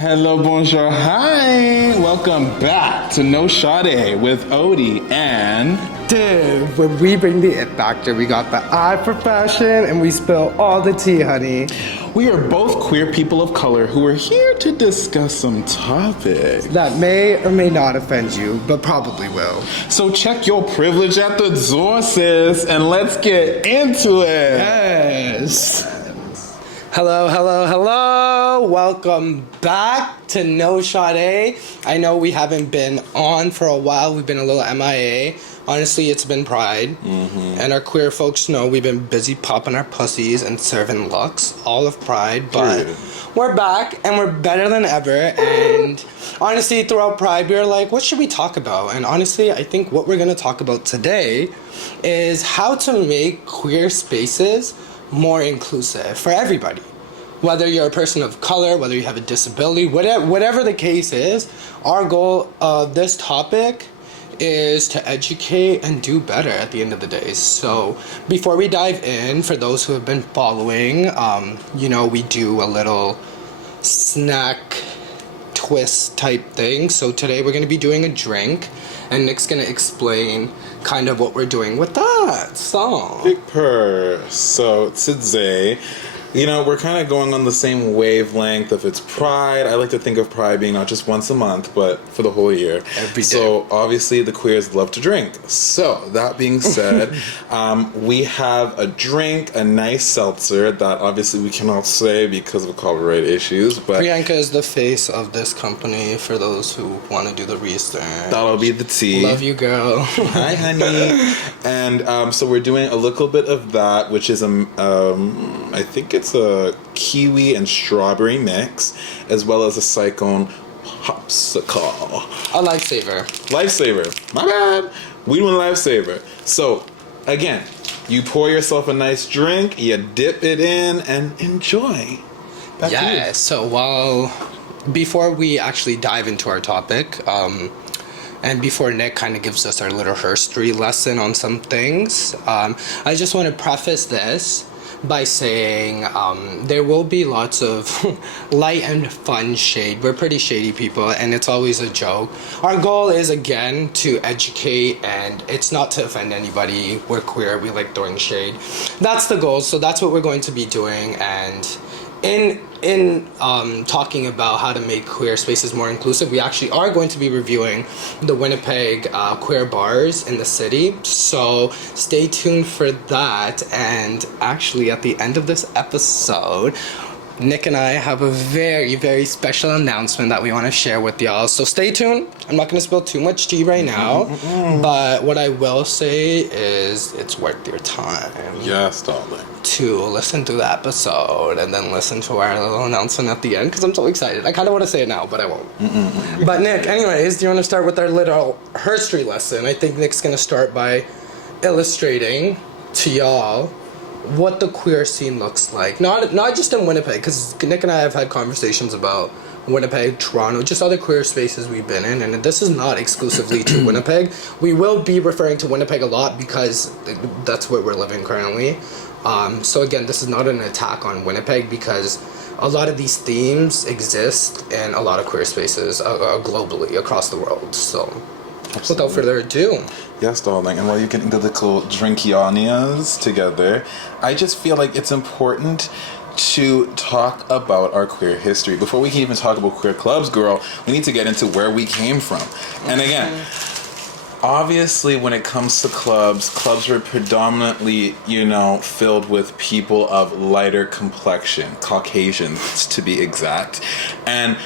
Hello, bonjour, hi. Welcome back to No Shadé with Odie and... Dude, when we bring the it factor, we got the eye for fashion and we spill all the tea, honey. We are both queer people of color who are here to discuss some topics That may or may not offend you, but probably will. So check your privilege at the door, sis, and let's get into it. Yes. Hello, hello, hello. Welcome back to No Shadé. I know we haven't been on for a while. We've been a little MIA. Honestly, it's been Pride. And our queer folks know we've been busy popping our pussies and serving looks all of Pride. But we're back and we're better than ever. And honestly, throughout Pride, we were like, what should we talk about? And honestly, I think what we're going to talk about today is how to make queer spaces more inclusive for everybody. Whether you're a person of color, whether you have a disability, whatever the case is, our goal of this topic is to educate and do better at the end of the day. So before we dive in, for those who have been following, we do a little snack twist type thing. So today we're going to be doing a drink, and Nick's going to explain kind of what we're doing with that song. Big purr. So today, we're kind of going on the same wavelength of it's Pride. I like to think of Pride being not just once a month, but for the whole year. Every day. So obviously the queers love to drink. So that being said, we have a drink, a nice seltzer that obviously we cannot say because of copyright issues. But Priyanka is the face of this company for those who want to do the research. That'll be the tea. Love you, girl. Hi, honey. And so we're doing a little bit of that, which is I think it's a kiwi and strawberry mix, as well as a cyclone popsicle. A lifesaver. Lifesaver. My bad. We doing lifesaver. So, again, you pour yourself a nice drink, you dip it in, and enjoy. Back to you. So before we actually dive into our topic, and before Nick kind of gives us our little history lesson on some things, I just want to preface this by saying there will be lots of light and fun shade. We're pretty shady people, and it's always a joke. Our goal is, again, to educate, and it's not to offend anybody. We're queer, we like throwing shade. That's the goal, so that's what we're going to be doing. And in talking about how to make queer spaces more inclusive, we actually are going to be reviewing the Winnipeg queer bars in the city. So stay tuned for that. And actually, at the end of this episode, Nick and I have a very, very special announcement that we want to share with y'all. So stay tuned. I'm not going to spill too much tea right now. But what I will say is it's worth your time. Yes, darling. To listen to the episode and then listen to our little announcement at the end, because I'm so excited. I kind of want to say it now, but I won't. But Nick, anyways, do you want to start with our little history lesson? I think Nick's going to start by illustrating to y'all what the queer scene looks like. Not just in Winnipeg, because Nick and I have had conversations about Winnipeg, Toronto, just other queer spaces we've been in, and this is not exclusively to Winnipeg. We will be referring to Winnipeg a lot because that's where we're living currently. So again, this is not an attack on Winnipeg, because a lot of these themes exist in a lot of queer spaces globally across the world. So without further ado. Yes, darling. And while you're getting the little drinkianias together, I just feel like it's important to talk about our queer history. Before we can even talk about queer clubs, girl, we need to get into where we came from. And again, obviously when it comes to clubs were predominantly, filled with people of lighter complexion, Caucasians to be exact. And,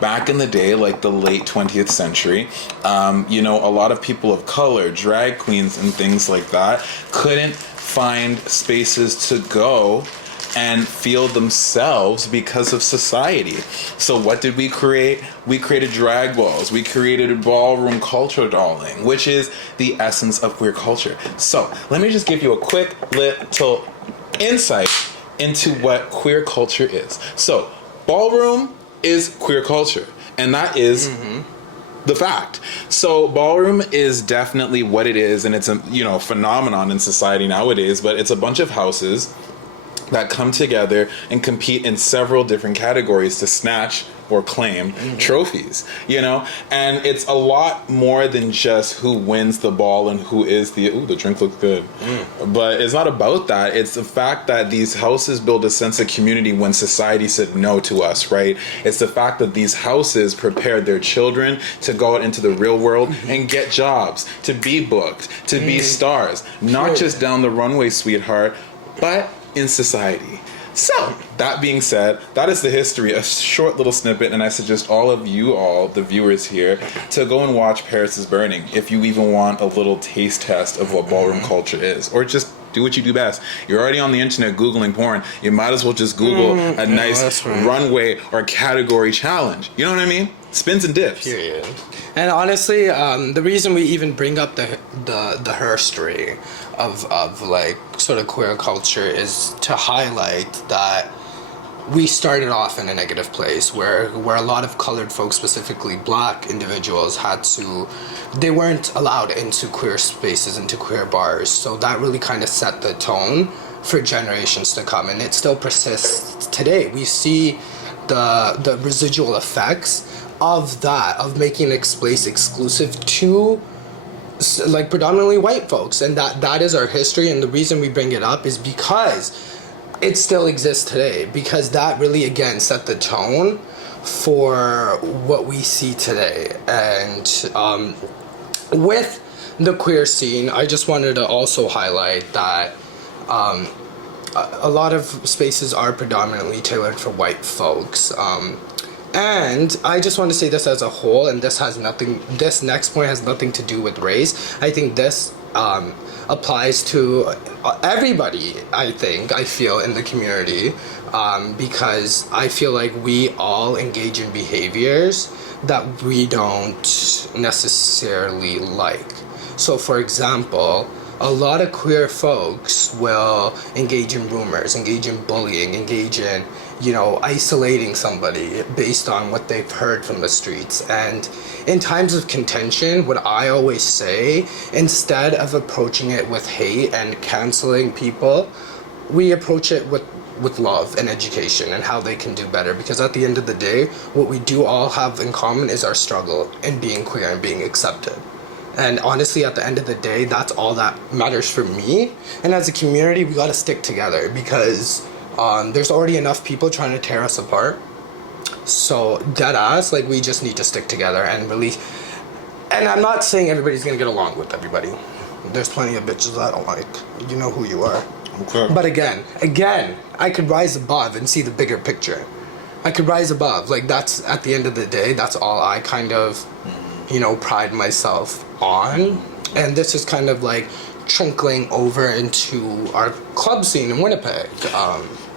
back in the day, like the late 20th century, a lot of people of color, drag queens and things like that, couldn't find spaces to go and feel themselves because of society. So what did we create? We created drag balls. We created ballroom culture, darling, which is the essence of queer culture. So let me just give you a quick little insight into what queer culture is. So ballroom is queer culture, and that is the fact. So ballroom is definitely what it is, and it's a phenomenon in society nowadays, but it's a bunch of houses that come together and compete in several different categories to snatch or claim trophies, you know? And it's a lot more than just who wins the ball and who is the drink looks good. But it's not about that. It's the fact that these houses build a sense of community when society said no to us, right? It's the fact that these houses prepared their children to go out into the real world and get jobs, to be booked, to be stars, not just down the runway, sweetheart, but in society. So, that being said, that is the history, a short little snippet, and I suggest all of you all, the viewers here, to go and watch Paris is Burning if you even want a little taste test of what ballroom culture is, or just do what you do best. You're already on the internet Googling porn. You might as well just Google a nice runway or category challenge. You know what I mean? Spins and dips. Period. And honestly, the reason we even bring up the history of like sort of queer culture is to highlight that we started off in a negative place where a lot of colored folks, specifically black individuals, they weren't allowed into queer spaces, into queer bars. So that really kind of set the tone for generations to come, and it still persists today. We see the residual effects of that, of making a place exclusive to like predominantly white folks, and that is our history. And the reason we bring it up is because it still exists today, because that really again set the tone for what we see today. And with the queer scene, I just wanted to also highlight that a lot of spaces are predominantly tailored for white folks. And I just want to say this as a whole, and this next point has nothing to do with race. I think this applies to everybody, I feel, in the community, because I feel like we all engage in behaviors that we don't necessarily like. So, for example, a lot of queer folks will engage in rumors, engage in bullying, engage in, isolating somebody based on what they've heard from the streets. And in times of contention, what I always say, instead of approaching it with hate and canceling people, we approach it with love and education and how they can do better. Because at the end of the day, what we do all have in common is our struggle in being queer and being accepted. And honestly, at the end of the day, that's all that matters for me. And as a community, we gotta stick together, because there's already enough people trying to tear us apart. So dead ass, like, we just need to stick together and really. And I'm not saying everybody's gonna get along with everybody. There's plenty of bitches I don't like. You know who you are. Okay. But again, I could rise above and see the bigger picture. I could rise above. Like, that's, at the end of the day, that's all I kind of, pride myself on. And this is kind of like trickling over into our club scene in Winnipeg.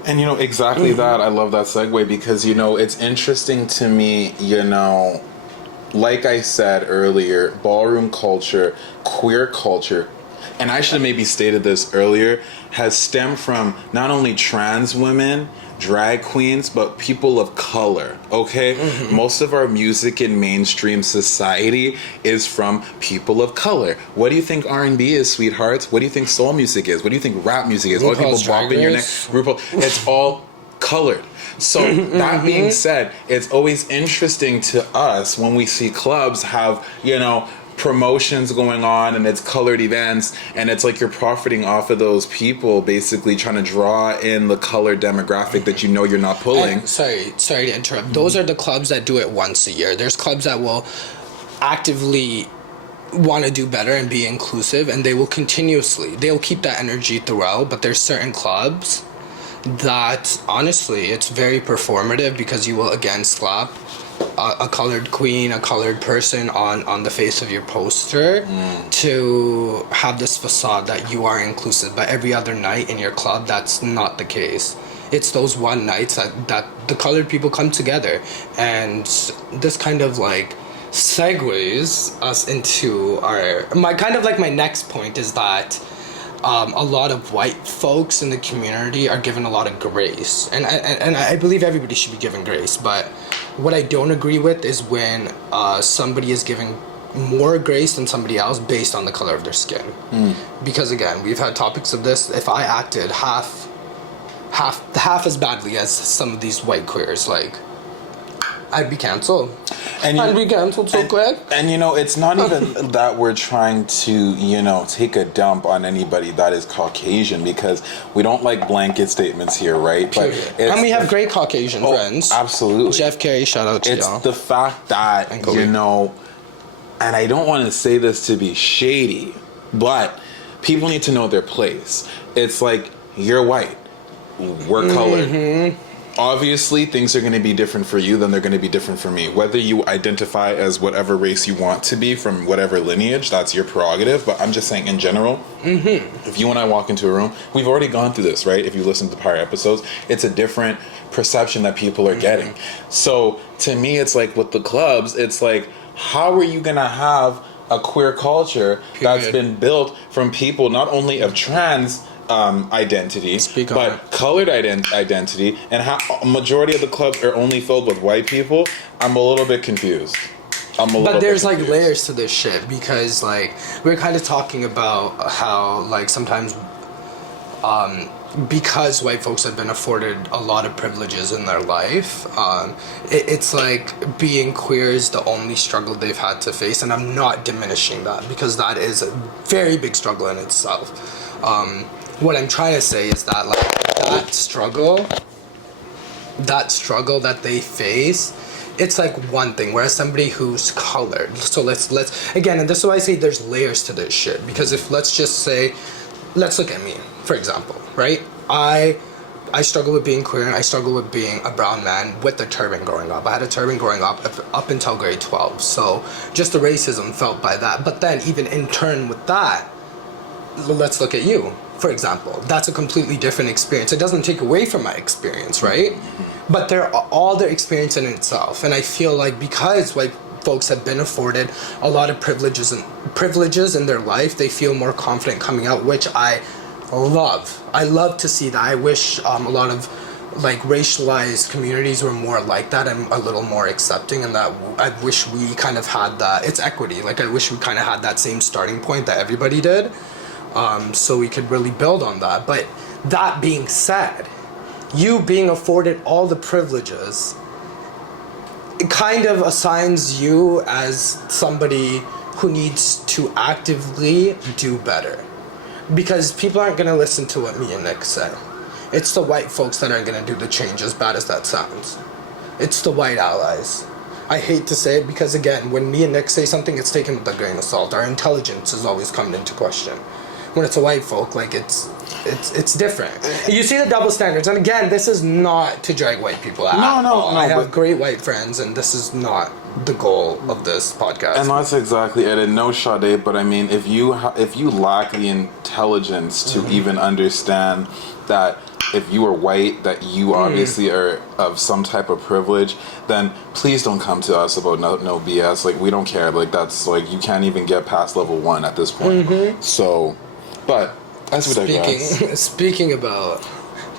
And exactly that. I love that segue, because it's interesting to me, like I said earlier, ballroom culture, queer culture, and I should have maybe stated this earlier, has stemmed from not only trans women, drag queens, but people of color, okay? Most of our music in mainstream society is from people of color. What do you think R&B is, sweethearts? What do you think soul music is? What do you think rap music is? All people bopping your neck. RuPaul. It's all colored. So that being said, it's always interesting to us when we see clubs have, promotions going on, and it's colored events, and it's like you're profiting off of those people, basically trying to draw in the colored demographic that you're not pulling. And sorry to interrupt. Those are the clubs that do it once a year. There's clubs that will actively want to do better and be inclusive, and they'll keep that energy throughout. But there's certain clubs that, honestly, it's very performative, because you will again slap a colored queen, a colored person on the face of your poster to have this facade that you are inclusive. But every other night in your club, that's not the case. It's those one nights that the colored people come together. And this kind of like segues us into my next point is that a lot of white folks in the community are given a lot of grace, and I believe everybody should be given grace. But what I don't agree with is when somebody is giving more grace than somebody else based on the color of their skin. Because again, we've had topics of this. If I acted half as badly as some of these white queers, like, I'd be cancelled. And I'd be cancelled so quick. And it's not even that we're trying to, take a dump on anybody that is Caucasian, because we don't like blanket statements here, right? But and we have great Caucasian friends. Absolutely. Jeff Carey, shout out to y'all. It's the fact that, and I don't want to say this to be shady, but people need to know their place. It's like, you're white, we're colored. Obviously, things are going to be different for you than they're going to be different for me. Whether you identify as whatever race you want to be from whatever lineage, that's your prerogative. But I'm just saying, in general, if you and I walk into a room, we've already gone through this, right? If you listen to prior episodes, it's a different perception that people are getting. So to me, it's like with the clubs, it's like, how are you going to have a queer culture that's been built from people not only of trans identity, but colored identity, and how a majority of the clubs are only filled with white people? I'm a little bit confused. But there's like layers to this shit, because like we're kind of talking about how like sometimes because white folks have been afforded a lot of privileges in their life, it's like being queer is the only struggle they've had to face, and I'm not diminishing that, because that is a very big struggle in itself. What I'm trying to say is that like that struggle that they face, it's like one thing, whereas somebody who's colored, so let's again, and this is why I say there's layers to this shit, because if let's look at me, for example, right? I struggle with being queer, and I struggle with being a brown man with a turban growing up. I had a turban growing up until grade 12, so just the racism felt by that. But then even in turn with that, let's look at you, for example. That's a completely different experience. It doesn't take away from my experience, right? But they're all their experience in itself. And I feel like because white folks have been afforded a lot of privileges in their life, they feel more confident coming out, which I love. I love to see that. I wish a lot of like racialized communities were more like that and a little more accepting, and that I wish we kind of had that. It's equity. Like I wish we kind of had that same starting point that everybody did. So we could really build on that. But that being said, you being afforded all the privileges, it kind of assigns you as somebody who needs to actively do better. Because people aren't going to listen to what me and Nick say. It's the white folks that aren't going to do the change, as bad as that sounds. It's the white allies. I hate to say it, because again, when me and Nick say something, it's taken with a grain of salt. Our intelligence is always coming into question. When it's a white folk, like it's different. You see the double standards, and again, this is not to drag white people out. No. I have great white friends, and this is not the goal of this podcast. And that's exactly it. And no, Shadé, but I mean, if you lack the intelligence to even understand that if you are white, that you obviously are of some type of privilege, then please don't come to us about no BS. Like, we don't care. Like, that's like, you can't even get past level 1 at this point. So, but as we digress. Speaking about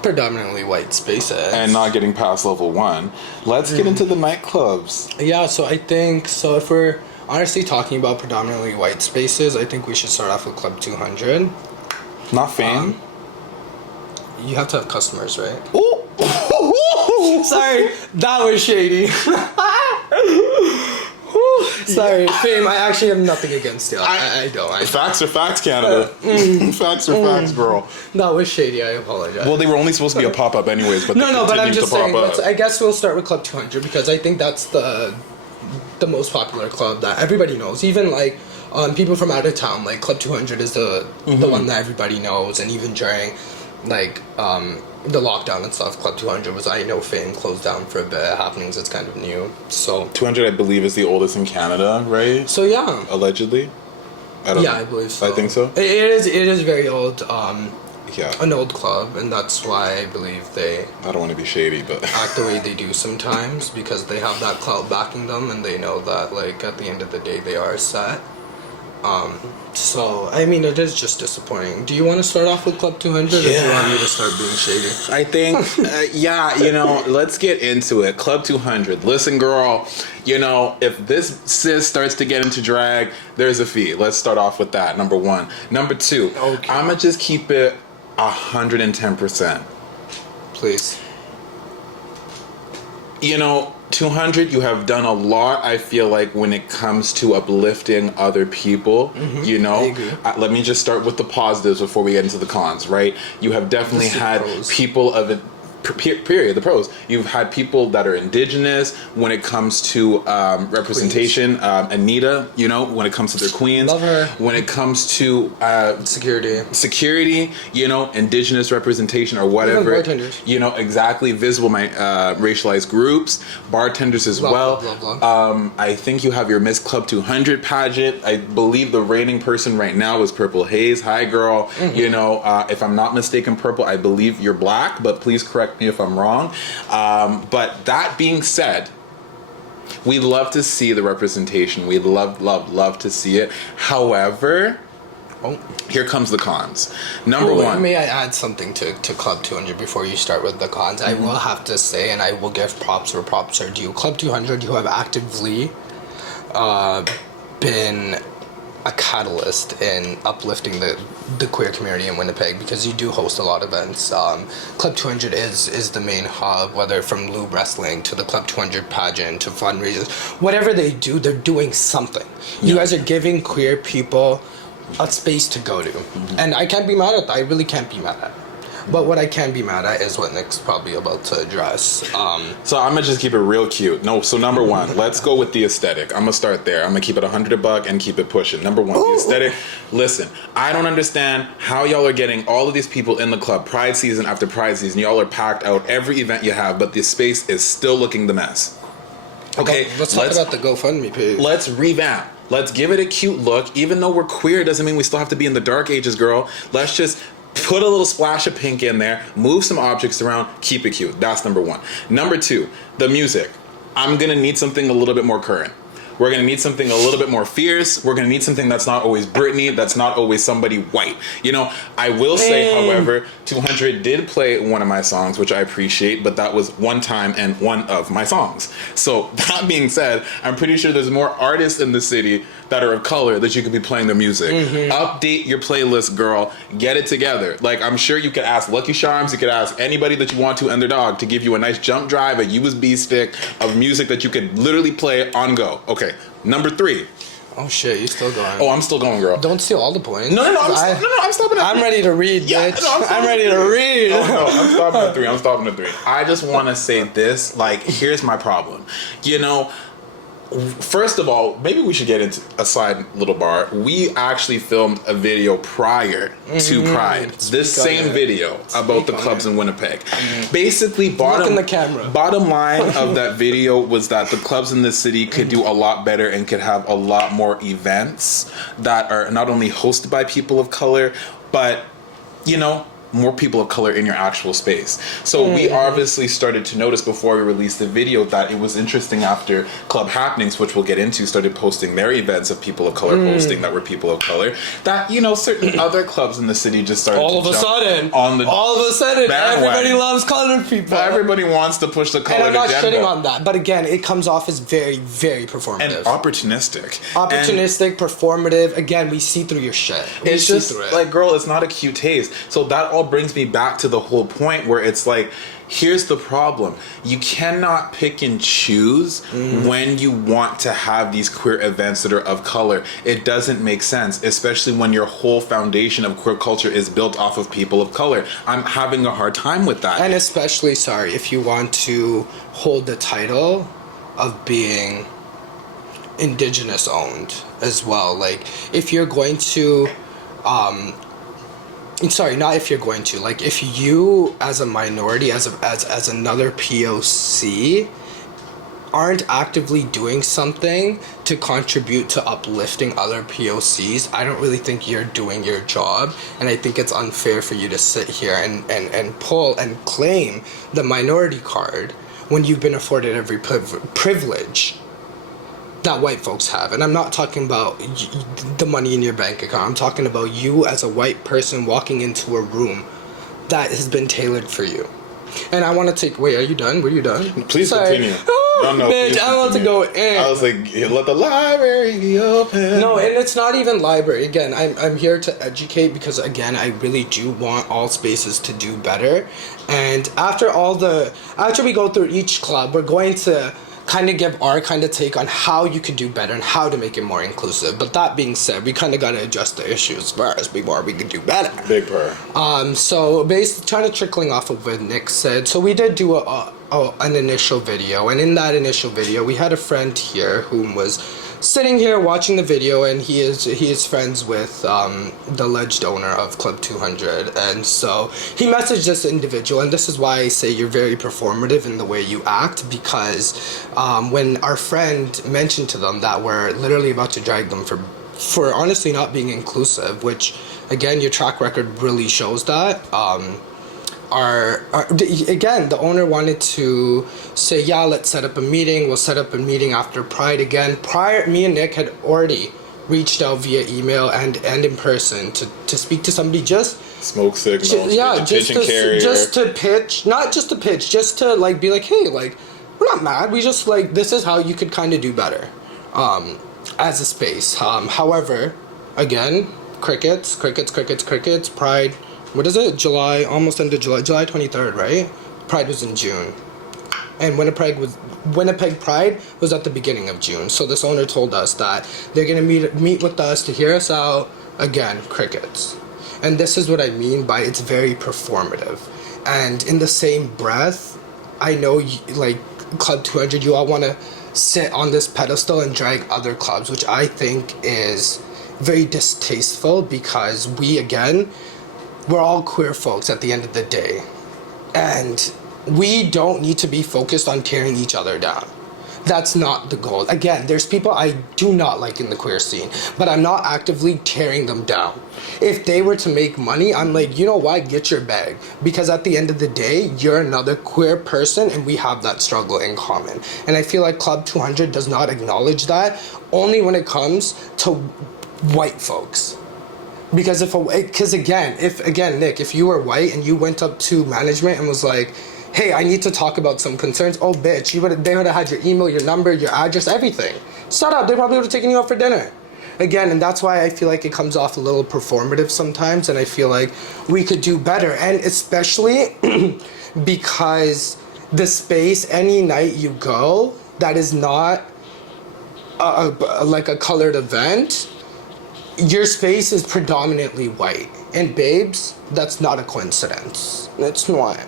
predominantly white spaces and not getting past level 1, let's get into the nightclubs. Yeah, so I think, so if we're honestly talking about predominantly white spaces, I think we should start off with Club 200. Not fame. You have to have customers, right? Ooh. Sorry, that was shady. Sorry, fame. I actually have nothing against you. I don't. Facts are facts, Canada. Facts are facts, girl. That was shady. I apologize. Well, they were only supposed to be a pop-up anyways, but no. But I'm just saying. I guess we'll start with Club 200, because I think that's the most popular club that everybody knows. Even like people from out of town, like Club 200 is the one that everybody knows, and even during like the lockdown and stuff, Club 200 was, I know, fame closed down for a bit. Happenings, it's kind of new. So 200, I believe, is the oldest in Canada, right? So yeah, allegedly. I believe so. I think so. It is very old. Yeah, an old club, and that's why I believe they. I don't want to be shady, but act the way they do sometimes, because they have that clout backing them, and they know that like at the end of the day they are set. So, I mean, it is just disappointing. Do you want to start off with Club 200, or do you want me to start being shady? I think, let's get into it. Club 200. Listen, girl, if this sis starts to get into drag, there's a fee. Let's start off with that, number 1. Number 2, okay. I'm going to just keep it 110%. Please. 200, you have done a lot, I feel like, when it comes to uplifting other people, you know? I agree. Let me just start with the positives before we get into the cons, right? You have definitely had people of it. Period. The pros. You've had people that are indigenous when it comes to representation. Anita, you know, when it comes to their queens. Love her. When it comes to security, you know, indigenous representation or whatever. Even bartenders. You know, exactly. Visible racialized groups, bartenders as well. Love. I think you have your Miss Club 200 pageant. I believe the reigning person right now is Purple Haze. Hi, girl. You know, if I'm not mistaken, Purple, I believe you're black, but please correct me if I'm wrong. But that being said, we love to see the representation. We love to see it. However, here comes the cons. Number one. May I add something to Club 200 before you start with the cons? I will have to say, and I will give props where props are due. Club 200, you have actively been a catalyst in uplifting the queer community in Winnipeg, because you do host a lot of events. Club 200 is the main hub, whether from Lube Wrestling to the Club 200 pageant to fundraisers. Whatever they do, they're doing something. You guys are giving queer people a space to go to. And I can't be mad at that. I really can't be mad at it. But what I can be mad at is what Nick's probably about to address. So I'm gonna just keep it real cute. No, so number one, let's go with the aesthetic. I'm gonna start there. I'm gonna keep it $100 and keep it pushing. Number one, the aesthetic. Listen, I don't understand how y'all are getting all of these people in the club, Pride season after Pride season. Y'all are packed out every event you have, but the space is still looking the mess. Okay, let's talk about the GoFundMe page. Let's revamp. Let's give it a cute look. Even though we're queer, doesn't mean we still have to be in the dark ages, girl. Let's just put a little splash of pink in there, move some objects around, keep it cute. That's number one. Number two, the music. I'm gonna need something a little bit more current. We're gonna need something a little bit more fierce. We're gonna need something that's not always Britney, that's not always somebody white. You know, I will say, however, 200 did play one of my songs, which I appreciate, but that was one time and one of my songs. So that being said, I'm pretty sure there's more artists in the city that are of color that you could be playing their music. Update your playlist, girl. Get it together. Like, I'm sure you could ask Lucky Charms, you could ask anybody that you want to, and their dog, to give you a nice jump drive, a USB stick of music that you could literally play on go. Okay, number three. Oh shit, you still going? Oh, I'm still going, girl. Don't steal all the points. No, I'm stopping at I'm ready to read, bitch. No, I'm ready to read. Oh, no, I'm stopping at three. I just want to say this. Like, here's my problem. You know, first of all, maybe we should get into a side little bar. We actually filmed a video prior to Pride. This same video about the clubs in Winnipeg. Basically, bottom line of that video was that the clubs in the city could do a lot better and could have a lot more events that are not only hosted by people of color, but, you know, more people of color in your actual space. So we obviously started to notice before we released the video that it was interesting after Club Happenings, which we'll get into, started posting their events of people of color hosting that were people of color, that, you know, certain other clubs in the city just started all of a sudden everybody loves colored people. Everybody wants to push the colored agenda. And I'm not shitting on that, but again, it comes off as very, very performative. And opportunistic, performative. Again, we see through your shit. It's just like, girl, it's not a cute taste. So that all brings me back to the whole point where it's like, here's the problem. You cannot pick and choose when you want to have these queer events that are of color. It doesn't make sense, especially when your whole foundation of queer culture is built off of people of color. I'm having a hard time with that. And especially, if you want to hold the title of being Indigenous owned as well. Like, if you're going to like, if you as a minority, as another POC, aren't actively doing something to contribute to uplifting other POCs, I don't really think you're doing your job. And I think it's unfair for you to sit here and pull and claim the minority card when you've been afforded every privilege that white folks have. And I'm not talking about the money in your bank account. I'm talking about you as a white person walking into a room that has been tailored for you. And I want to take... Wait, are you done? Were you done? Please continue. No, bitch, I want to go in. I was like, let the library be open. No, and it's not even library. Again, I'm here to educate because, again, I really do want all spaces to do better. And after we go through each club, we're going to kind of give our kind of take on how you could do better and how to make it more inclusive. But that being said, we kind of got to address the issues first before we can do better. Big purr. So basically, kind of trickling off of what Nick said. So we did do an initial video, and in that initial video, we had a friend here who was sitting here watching the video, and he is friends with the alleged owner of Club 200, and so he messaged this individual, and this is why I say you're very performative in the way you act, because when our friend mentioned to them that we're literally about to drag them for honestly not being inclusive, which again your track record really shows that. Again, the owner wanted to say, yeah, let's set up a meeting. We'll set up a meeting after Pride again. Me and Nick had already reached out via email and in person to speak to somebody, just smoke signals, just to pitch, not just to pitch, just to like be like, hey, like, we're not mad. We just like, this is how you could kind of do better as a space. However, again, crickets, Pride. What is it? July, almost into July 23rd, right? Pride was in June. And Winnipeg Pride was at the beginning of June. So this owner told us that they're going to meet with us to hear us out. Again, crickets. And this is what I mean by it's very performative. And in the same breath, I know, like, Club 200, you all want to sit on this pedestal and drag other clubs, which I think is very distasteful, because we're all queer folks at the end of the day, and we don't need to be focused on tearing each other down. That's not the goal. Again, there's people I do not like in the queer scene, but I'm not actively tearing them down. If they were to make money, I'm like, you know what, get your bag, because at the end of the day, you're another queer person and we have that struggle in common. And I feel like Club 200 does not acknowledge that, only when it comes to white folks. Because Nick, if you were white and you went up to management and was like, hey, I need to talk about some concerns, oh bitch, they would have had your email, your number, your address, everything. Shut up, they probably would have taken you out for dinner. Again, and that's why I feel like it comes off a little performative sometimes, and I feel like we could do better. And especially because the space, any night you go that is not like a colored event, your space is predominantly white. And babes, that's not a coincidence. It's not.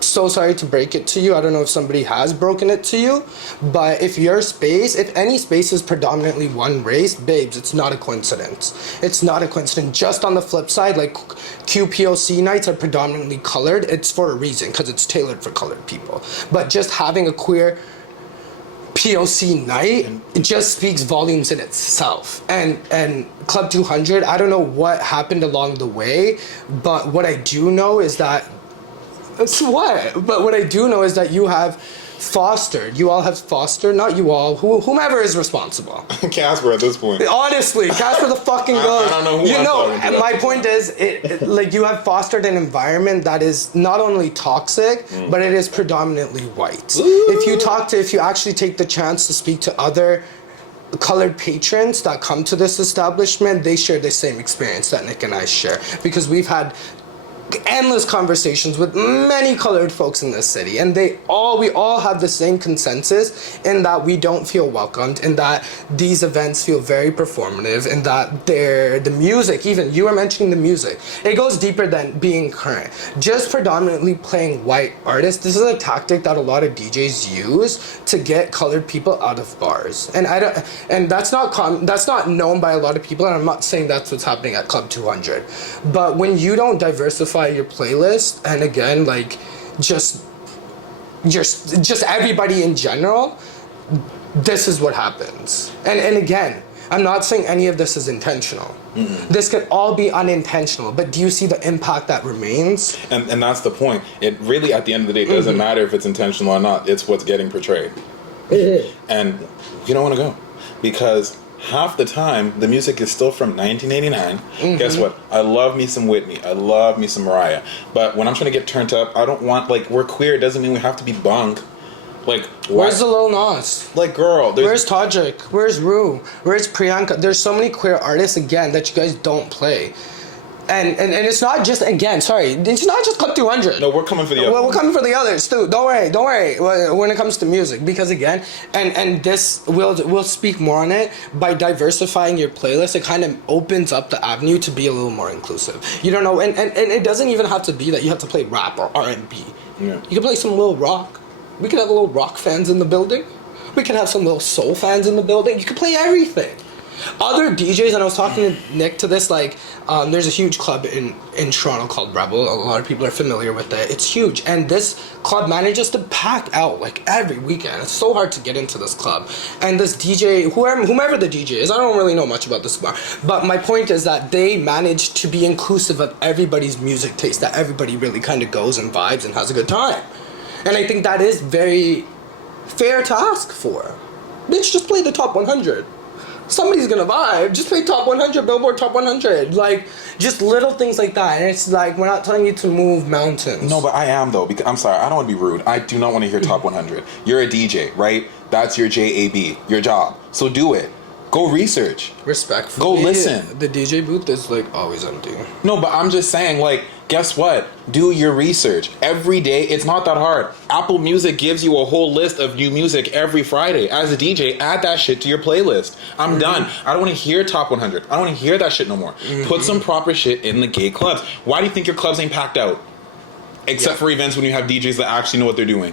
So sorry to break it to you. I don't know if somebody has broken it to you, but if any space is predominantly one race, babes, it's not a coincidence. It's not a coincidence. Just on the flip side, like QPOC nights are predominantly colored. It's for a reason, because it's tailored for colored people. But just having a queer POC night, it just speaks volumes in itself. And Club 200, I don't know what happened along the way, but what I do know is that you all have fostered, not you all, whomever is responsible. Casper at this point. Honestly, Casper the fucking goes. I don't know who I'm talking to. And my point is, like, you have fostered an environment that is not only toxic, but it is predominantly white. Ooh. If you actually take the chance to speak to other colored patrons that come to this establishment, they share the same experience that Nick and I share, because we've had endless conversations with many colored folks in this city, and we all have the same consensus in that we don't feel welcomed, in that these events feel very performative, and that the music, even you were mentioning the music, it goes deeper than being current. Just predominantly playing white artists, this is a tactic that a lot of DJs use to get colored people out of bars, and that's not known by a lot of people, and I'm not saying that's what's happening at Club 200, but when you don't diversify your playlist, and again, like, just everybody in general, this is what happens. And again, I'm not saying any of this is intentional. Mm-hmm. This could all be unintentional, but do you see the impact that remains? And that's the point. It really, at the end of the day, doesn't matter if it's intentional or not. It's what's getting portrayed. Mm-hmm. And you don't want to go, because half the time, the music is still from 1989. Mm-hmm. Guess what? I love me some Whitney. I love me some Mariah. But when I'm trying to get turned up, I don't want, like, we're queer. It doesn't mean we have to be bunk. Like, where's the Lil Nas? Like, girl. Where's Tajik? Where's Rue? Where's Priyanka? There's so many queer artists, again, that you guys don't play. And it's not just, again, sorry, it's not just Club 200. No, we're coming for the Well, we're coming for the others too. Don't worry. When it comes to music, because again, and this we'll speak more on it. By diversifying your playlist, it kind of opens up the avenue to be a little more inclusive. You don't know, and it doesn't even have to be that you have to play rap or R&B. Yeah. You can play some little rock. We could have little rock fans in the building. We could have some little soul fans in the building. You could play everything. Other DJs, and I was talking to Nick to this, like, there's a huge club in Toronto called Rebel. A lot of people are familiar with it. It's huge, and this club manages to pack out, like, every weekend. It's so hard to get into this club. And this DJ, whomever the DJ is, I don't really know much about this bar, but my point is that they manage to be inclusive of everybody's music taste, that everybody really kind of goes and vibes and has a good time. And I think that is very fair to ask for. Bitch, just play the top 100. Somebody's gonna vibe. Just play top 100, Billboard top 100. Like, just little things like that. And it's like, we're not telling you to move mountains. No, but I am, though. Because, I'm sorry, I don't want to be rude. I do not want to hear top 100. You're a DJ, right? That's your JAB, your job. So do it. Go research. Respectfully. Go listen. The DJ booth is, like, always empty. No, but I'm just saying, like, guess what? Do your research. Every day, it's not that hard. Apple Music gives you a whole list of new music every Friday. As a DJ, add that shit to your playlist. I'm done. I don't want to hear top 100. I don't want to hear that shit no more. Put some proper shit in the gay clubs. Why do you think your clubs ain't packed out? Except for events when you have DJs that actually know what they're doing.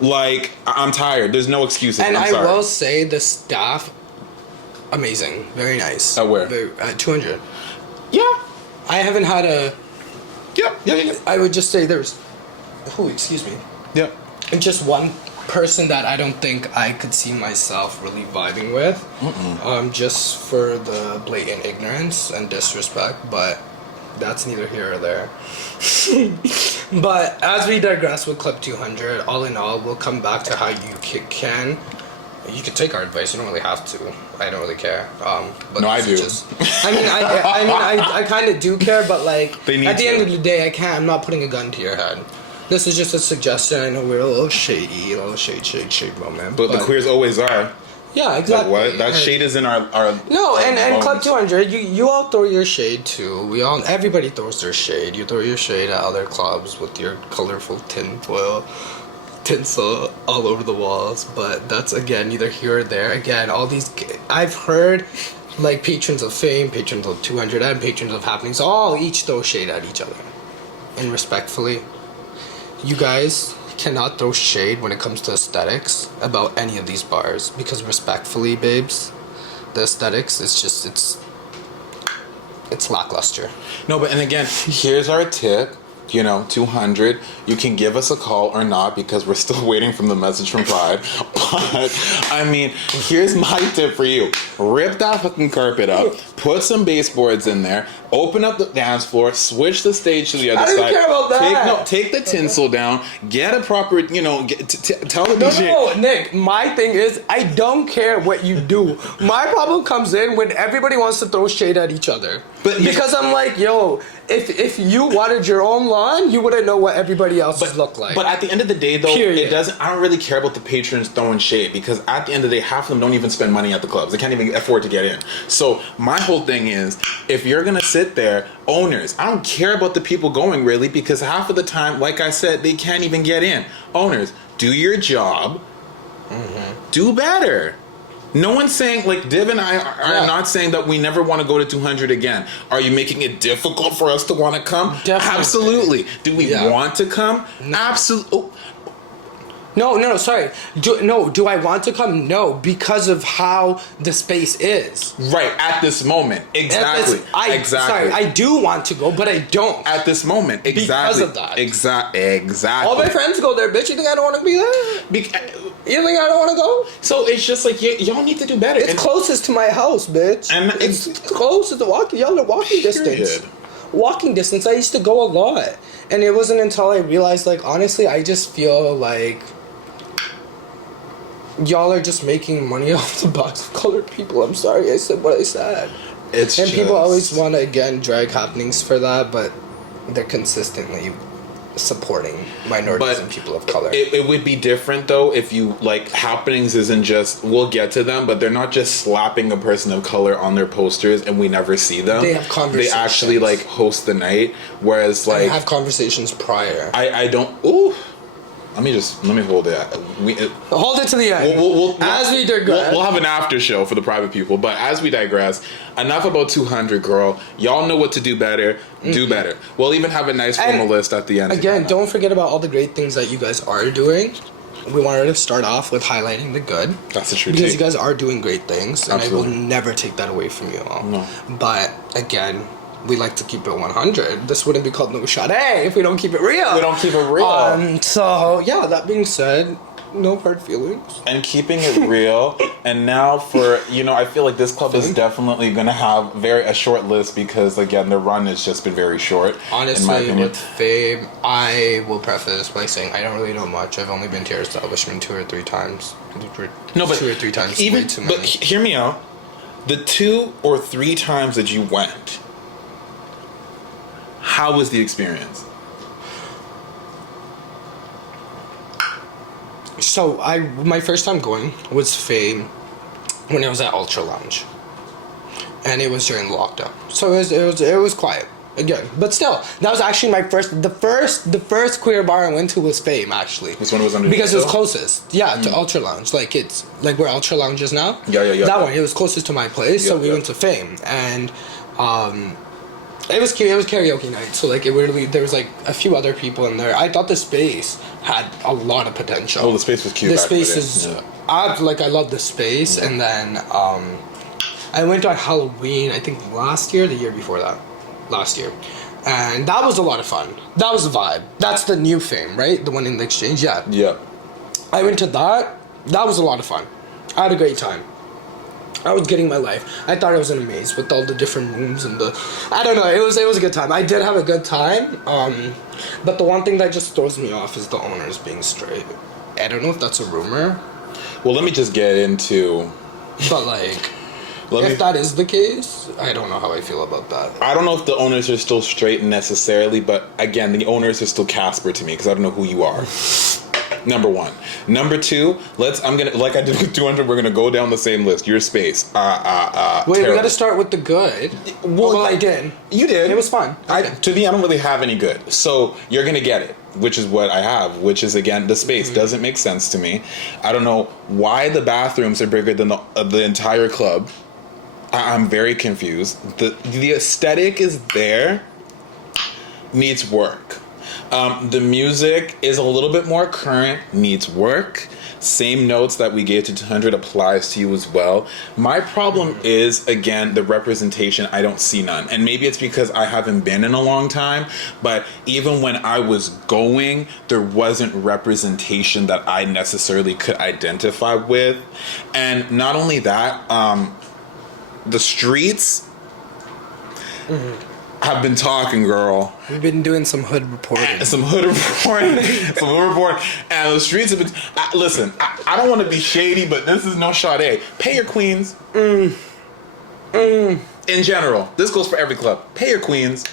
Like, I'm tired. There's no excuses. And I'm sorry. I will say the staff, amazing. Very nice. At where? At 200. Yeah. I haven't had a... Yeah. I would just say there's... excuse me. Yeah. And just one person that I don't think I could see myself really vibing with. Just for the blatant ignorance and disrespect, but that's neither here or there. But as we digress with Club 200, all in all, we'll come back to how you can... You can take our advice. You don't really have to. I don't really care. But no, I do. I kind of do care, but like at the end of the day, I can't. I'm not putting a gun to your head. This is just a suggestion. I know we're a little shady, a little shade moment. But the queers always are. Yeah, exactly. Like what? That shade is in our no, and bones. Club 200, you all throw your shade too. Everybody throws their shade. You throw your shade at other clubs with your colorful tinsel all over the walls, but that's again neither here or there. Again, all these I've heard, like, patrons of fame, patrons of 200, and patrons of happenings all each throw shade at each other. And respectfully, you guys cannot throw shade when it comes to aesthetics about any of these bars, because respectfully, babes, the aesthetics it's lackluster. No, but and again, here's our tip. 200. You can give us a call or not, because we're still waiting from the message from Pride. But, I mean, here's my tip for you. Rip that fucking carpet up. Put some baseboards in there. Open up the dance floor. Switch the stage to the other side. I don't care about that. Take the tinsel down. Get a proper, tell the DJ. No, Nick, my thing is, I don't care what you do. My problem comes in when everybody wants to throw shade at each other. Because I'm like, yo, if you wanted your own lawn, you wouldn't know what everybody else's look like. But at the end of the day, though, Period. I don't really care about the patrons throwing shade, because at the end of the day, half of them don't even spend money at the clubs. They can't even afford to get in. So my whole thing is, if you're gonna sit there, owners, I don't care about the people going, really, because half of the time, like I said, they can't even get in. Owners, do your job. Do better. No one's saying, like, Div and I are not saying that we never want to go to 200 again. Are you making it difficult for us to want to come? Definitely. Absolutely. Do we want to come? No. Absolutely. No, sorry. Do I want to come? No, because of how the space is. Right, at this moment. Exactly. Sorry, I do want to go, but I don't. At this moment. Exactly. Because of that. Exactly. All my friends go there, bitch. You think I don't want to be there? You think I don't want to go? So it's just like, y'all need to do better. It's closest to my house, bitch. And it's closest to y'all are walking distance. Walking distance. I used to go a lot. And it wasn't until I realized, like, honestly, I just feel like y'all are just making money off the backs of colored people. I'm sorry I said what I said. And people always want to, again, drag happenings for that, but they're consistently supporting minorities But and people of color. It would be different though if you like happenings isn't just we'll get to them, but they're not just slapping a person of color on their posters and we never see them. They have conversations. They actually like host the night, whereas like and have conversations prior. I don't. Ooh, let me hold it. Hold it to the end. As we digress, we'll have an after show for the private people. But as we digress, enough about 200, girl. Y'all know what to do better. Do better. We'll even have a nice formal list at the end. Again, don't forget about all the great things that you guys are doing. We wanted to start off with highlighting the good. That's the truth. Because you guys are doing great things, and Absolutely. I will never take that away from you all. No. But again, we like to keep it 100. This wouldn't be called No Shadé if we don't keep it real. We don't keep it real. So yeah, that being said, no hard feelings. And keeping it real. And now for, I feel like this club is definitely going to have a short list because, again, the run has just been very short. Honestly, in my opinion. with Fame, I will preface by saying I don't really know much. I've only been to your establishment 2 or 3 times. No, but 2 or 3 times. Even, way too many. but hear me out. The 2 or 3 times that you went, how was the experience? So my first time going was Fame when I was at Ultra Lounge, and it was during lockdown. So it was quiet again, but still, that was actually the first queer bar I went to was Fame actually. This one was underneath because it was still? closest, to Ultra Lounge. Like it's like where Ultra Lounge is now. Yeah. That one, it was closest to my place, so we went to Fame, and it was karaoke night. So like there was like a few other people in there. I thought the space had a lot of potential. Oh, the space was cute. The space is. Yeah. I love the space, and then I went on Halloween. I think last year, the year before that, last year, and that was a lot of fun. That was the vibe. That's the new Fame, right? The one in the Exchange. Yeah. Yeah. I went to that. That was a lot of fun. I had a great time. I was getting my life. I thought I was in a maze with all the different rooms and I don't know. It was a good time. I did have a good time. But the one thing that just throws me off is the owners being straight. I don't know if that's a rumor. Well, let me just get into. But if that is the case, I don't know how I feel about that. I don't know if the owners are still straight necessarily, but again, the owners are still Casper to me because I don't know who you are. Number 1. Number 2, I'm gonna, like I did with 200, we're gonna go down the same list. Your space. Wait, terrible. we gotta start with the good. Well, I did. You did. It was fun. To me, I don't really have any good. So you're gonna get it, which is what I have, which is, again, the space doesn't make sense to me. I don't know why the bathrooms are bigger than the entire club. I'm very confused. The aesthetic is there, needs work. The music is a little bit more current, needs work. Same notes that we gave to 200 applies to you as well. My problem is, again, the representation. I don't see none. And maybe it's because I haven't been in a long time, but even when I was going, there wasn't representation that I necessarily could identify with. And not only that, the streets have been talking, girl. We've been doing some hood reporting. And the streets have been. Listen, I don't want to be shady, but this is no Shadé. Pay your queens. In general, this goes for every club. Pay your queens.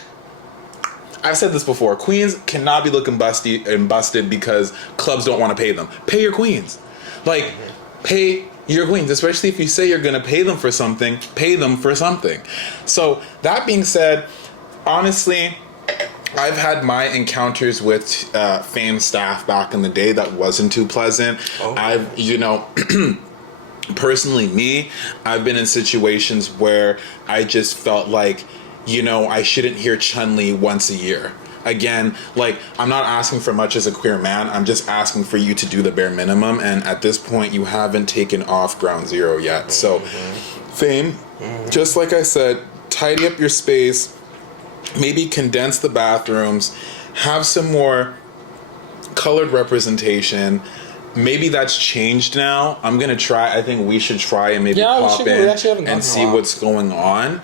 I've said this before. Queens cannot be looking busted because clubs don't want to pay them. Pay your queens. Pay your queens, especially if you say you're going to pay them for something. Pay them for something. So that being said, honestly, I've had my encounters with Fame staff back in the day that wasn't too pleasant. Personally, I've been in situations where I just felt like, I shouldn't hear Chun-Li once a year. Again, I'm not asking for much as a queer man. I'm just asking for you to do the bare minimum. And at this point, you haven't taken off ground zero yet. So, Fame, just like I said, tidy up your space. Maybe condense the bathrooms. Have some more colored representation. Maybe that's changed now. I'm going to try. I think we should try and maybe pop in and see what's going on.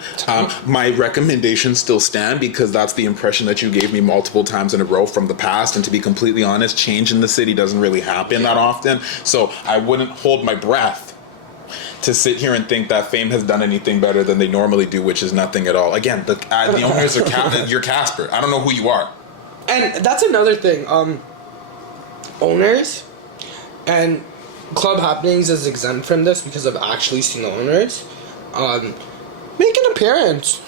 My recommendations still stand because that's the impression that you gave me multiple times in a row from the past. And to be completely honest, change in the city doesn't really happen that often. So I wouldn't hold my breath to sit here and think that Fame has done anything better than they normally do, which is nothing at all. Again, the owners are you're Casper. I don't know who you are. And that's another thing. Owners and club happenings is exempt from this because I've actually seen owners make an appearance.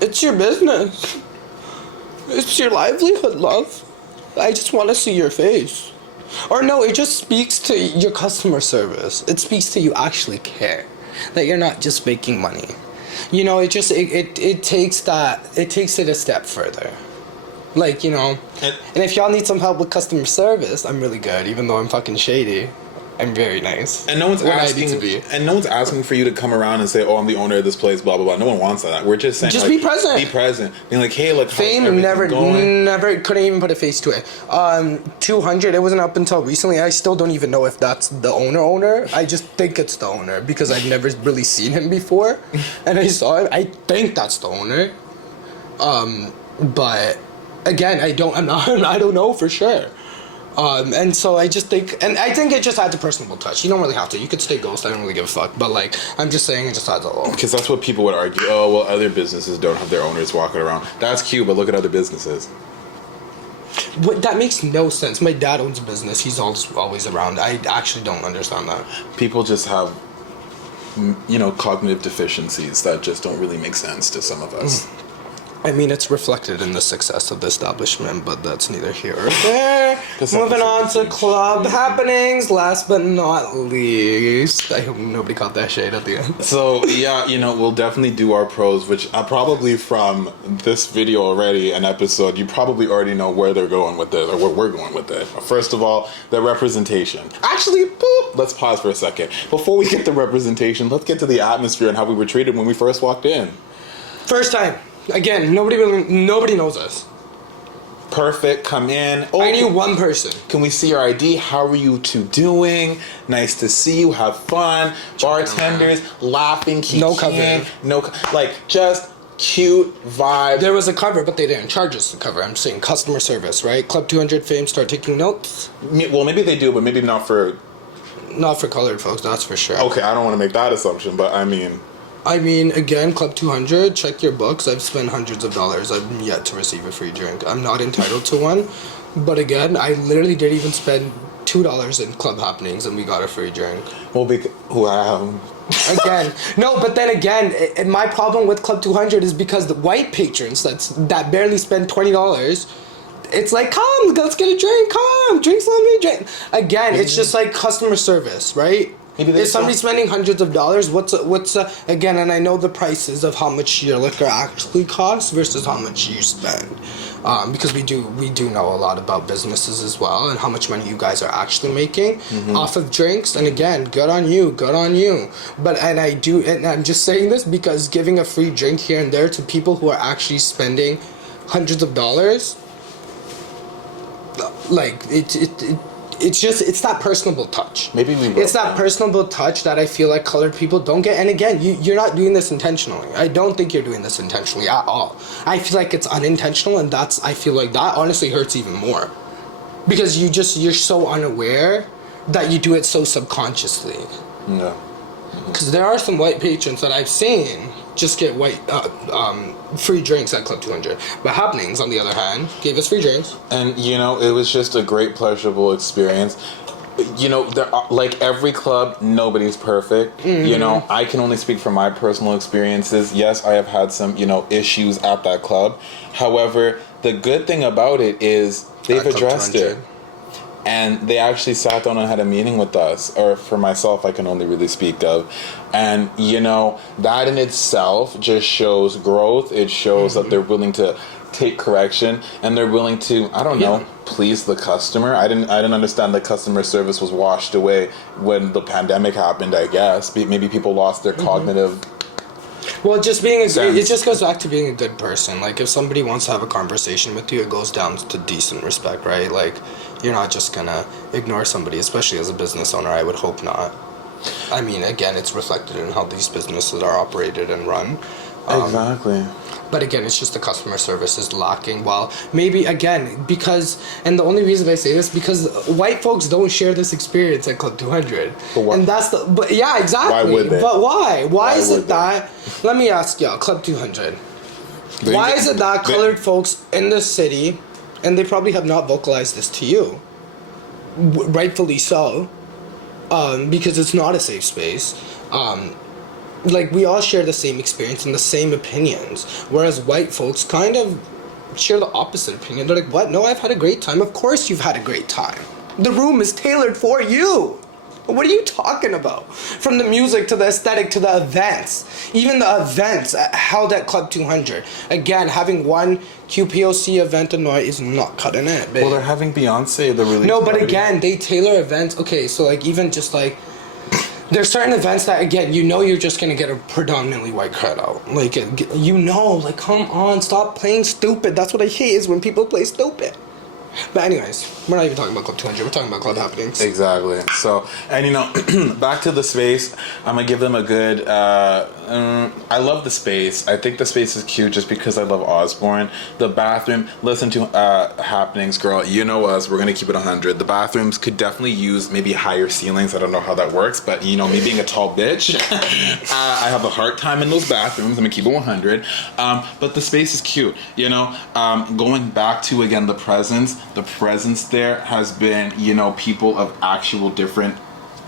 It's your business. It's your livelihood, love. I just want to see your face. Or no, it just speaks to your customer service. It speaks to you actually care. That you're not just making money. You know, it takes it a step further. Like, you know, and if y'all need some help with customer service, I'm really good, even though I'm fucking shady. I'm very nice. And no one's asking for you to come around and say, "Oh, I'm the owner of this place." Blah blah blah. No one wants that. We're just saying, just like, be present. Be present. Being like, "Hey, look, fame never couldn't even put a face to it." 200. It wasn't up until recently. I still don't even know if that's the owner. I just think it's the owner because I've never really seen him before, and I saw him. I think that's the owner. But again, I don't know for sure. And so I just think, and I think it just adds a personable touch. You don't really have to. You could stay ghost. I don't really give a fuck. But like, I'm just saying, it just adds a little. Because that's what people would argue. Oh, well, other businesses don't have their owners walking around. That's cute, but look at other businesses. What, that makes no sense. My dad owns a business. He's always around. I actually don't understand that. People just have, you know, cognitive deficiencies that just don't really make sense to some of us. I mean, it's reflected in the success of the establishment, but that's neither here or there. Moving on to club happenings, last but not least. I hope nobody caught that shade at the end. So, yeah, you know, we'll definitely do our pros, which probably from this video already, an episode, you probably already know where they're going with it, or where we're going with it. First of all, the representation. Actually, let's pause for a second. Before we get the representation, let's get to the atmosphere and how we were treated when we first walked in. First time. Again, nobody knows us. Perfect. Come in. Oh, I knew one person. Can we see your ID? How are you two doing? Nice to see you. Have fun. Bartenders laughing. No cover. Like just cute vibe. There was a cover, but they didn't charge us the cover. I'm saying customer service, right? Club 200 fame. Start taking notes. Well, maybe they do, but maybe not for colored folks. That's for sure. Okay, I don't want to make that assumption, but I mean, again, Club 200, check your books. I've spent hundreds of dollars. I've yet to receive a free drink. I'm not entitled to one. But again, I literally didn't even spend $2 in club happenings and we got a free drink. Well, wow. Again, no, but then again, my problem with Club 200 is because the white patrons that barely spend $20, it's like, come, let's get a drink, come, drinks, let me drink. Again, it's just like customer service, right? If somebody's spending hundreds of dollars, what's again, and I know the prices of how much your liquor actually costs versus how much you spend, because we do know a lot about businesses as well and how much money you guys are actually making off of drinks. And again, good on you. But and I'm just saying this because giving a free drink here and there to people who are actually spending hundreds of dollars, like it's that personable touch. Maybe it's that personable touch that I feel like colored people don't get. And again, you're not doing this intentionally. I don't think you're doing this intentionally at all. I feel like it's unintentional, and I feel like that honestly hurts even more because you're so unaware that you do it so subconsciously. Yeah. Because there are some white patrons that I've seen just get free drinks at Club 200. But Happenings, on the other hand, gave us free drinks. And, you know, it was just a great, pleasurable experience. You know, like every club, nobody's perfect. You know, I can only speak from my personal experiences. Yes, I have had some, you know, issues at that club. However, the good thing about it is they've addressed it. And they actually sat down and had a meeting with us, or for myself, I can only really speak of. And, you know, that in itself just shows growth. It shows that they're willing to take correction and they're willing to, I don't know, please the customer. I didn't understand that customer service was washed away when the pandemic happened, I guess. Maybe people lost their cognitive. Well, it just goes back to being a good person. Like, if somebody wants to have a conversation with you, it goes down to decent respect, right? Like, you're not just gonna ignore somebody, especially as a business owner. I would hope not. I mean, again, it's reflected in how these businesses are operated and run. Exactly. But again, it's just the customer service is lacking. Well, maybe again, because, and the only reason I say this, because white folks don't share this experience at Club 200. And that's but yeah, exactly. Why would they? But why? Why is it that, let me ask y'all, Club 200. Why is it that colored folks in the city And they probably have not vocalized this to you. Rightfully so. Because it's not a safe space. Like, we all share the same experience and the same opinions. Whereas white folks kind of share the opposite opinion. They're like, what? No, I've had a great time. Of course you've had a great time. The room is tailored for you. What are you talking about? From the music to the aesthetic to the events. Even the events held at Club 200. Again, having one QPOC event a night is not cutting it, babe. Well, they're having Beyonce, the release. No, but party. again, they tailor events. Okay, so like even just like there's certain events that again you're just gonna get a predominantly white crowd out. Like like come on, stop playing stupid. That's what I hate is when people play stupid. But anyways, we're not even talking about Club 200. We're talking about club happenings. Exactly. So, and back to the space. I'm gonna give them a good. I love the space. I think the space is cute just because I love Osborne. The bathroom. Listen to happenings, girl. You know us. We're gonna keep it 100. The bathrooms could definitely use maybe higher ceilings. I don't know how that works, but me being a tall bitch, I have a hard time in those bathrooms. I'm gonna keep it 100. But the space is cute. Going back to again the presence. The presence there has been, people of actual different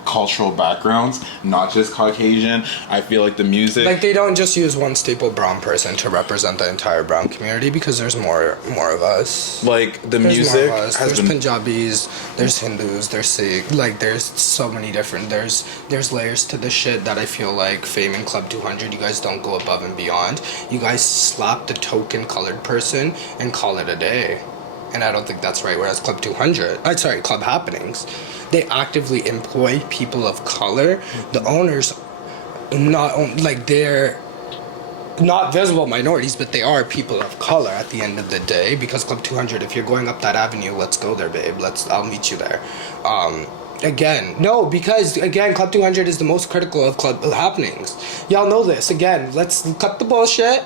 cultural backgrounds, not just Caucasian. I feel like the music... Like, they don't just use one staple brown person to represent the entire brown community because there's more of us. Like, the There's music more of us. has There's been... Punjabis, there's Hindus, there's Sikh. Like, there's so many different... There's layers to this shit that I feel like Fame and Club 200, you guys don't go above and beyond. You guys slap the token colored person and call it a day. And I don't think that's right. Whereas Club Happenings, they actively employ people of color. The owners, they're not visible minorities, but they are people of color at the end of the day. Because Club 200, if you're going up that avenue, let's go there, babe. I'll meet you there. Because Club 200 is the most critical of Club Happenings. Y'all know this. Again, let's cut the bullshit.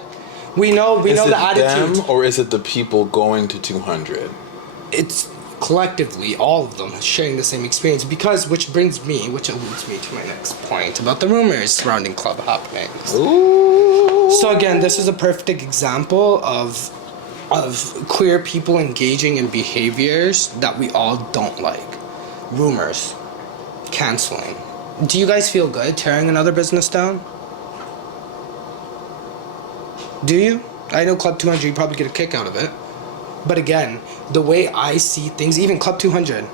We know the attitude. Them, or is it the people going to 200? It's collectively all of them sharing the same experience which alludes me to my next point about the rumors surrounding club happenings. Ooh. So again, this is a perfect example of queer people engaging in behaviors that we all don't like. Rumors, canceling. Do you guys feel good tearing another business down? Do you? I know Club 200, you probably get a kick out of it. But again, the way I see things, even Club 200,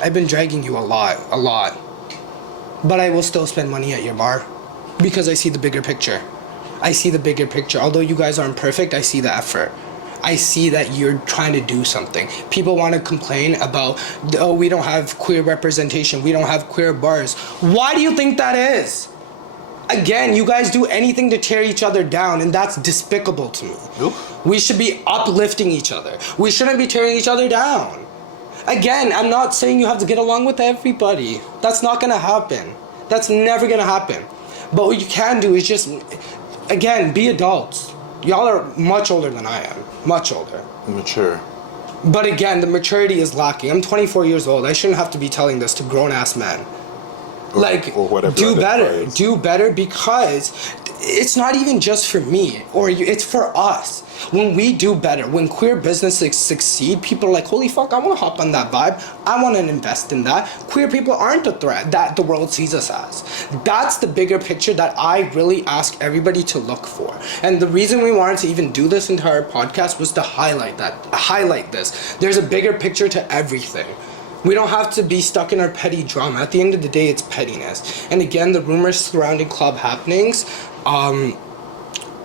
I've been dragging you a lot. But I will still spend money at your bar because I see the bigger picture. Although you guys aren't perfect, I see the effort. I see that you're trying to do something. People want to complain about, we don't have queer representation, we don't have queer bars. Why do you think that is? Again, you guys do anything to tear each other down, and that's despicable to me. Oop. We should be uplifting each other. We shouldn't be tearing each other down. Again, I'm not saying you have to get along with everybody. That's not gonna happen. That's never gonna happen. But what you can do is just, again, be adults. Y'all are much older than I am. Much older. Mature. But again, the maturity is lacking. I'm 24 years old. I shouldn't have to be telling this to grown-ass men. Or whatever. Do better because it's not even just for me or you, it's for us. When we do better, when queer businesses succeed, people are like, holy fuck, I want to hop on that vibe. I want to invest in that. Queer people aren't a threat that the world sees us as. That's the bigger picture that I really ask everybody to look for. And the reason we wanted to even do this entire podcast was to highlight this. There's a bigger picture to everything. We don't have to be stuck in our petty drama. At the end of the day, it's pettiness. And again, the rumors surrounding club happenings, a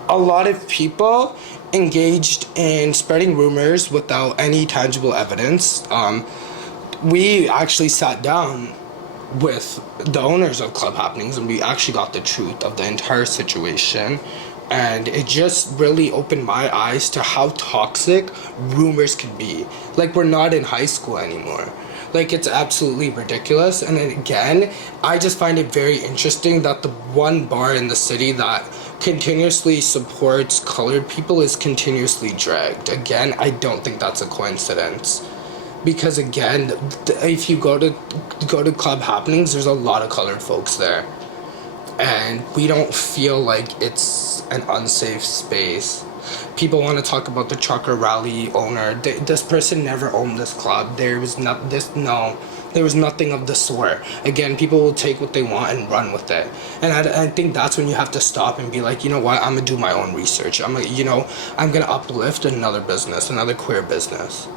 lot of people engaged in spreading rumors without any tangible evidence. We actually sat down with the owners of club happenings and we actually got the truth of the entire situation. And it just really opened my eyes to how toxic rumors can be. Like, we're not in high school anymore. Like, it's absolutely ridiculous. And then again, I just find it very interesting that the one bar in the city that continuously supports colored people is continuously dragged. Again, I don't think that's a coincidence. Because again, if you go to club happenings, there's a lot of colored folks there. And we don't feel like it's an unsafe space. People want to talk about the trucker rally owner. This person never owned this club. There was there was nothing of the sort. Again, people will take what they want and run with it. And I think that's when you have to stop and be like, you know what, I'm gonna do my own research. I'm gonna uplift another business, another queer business.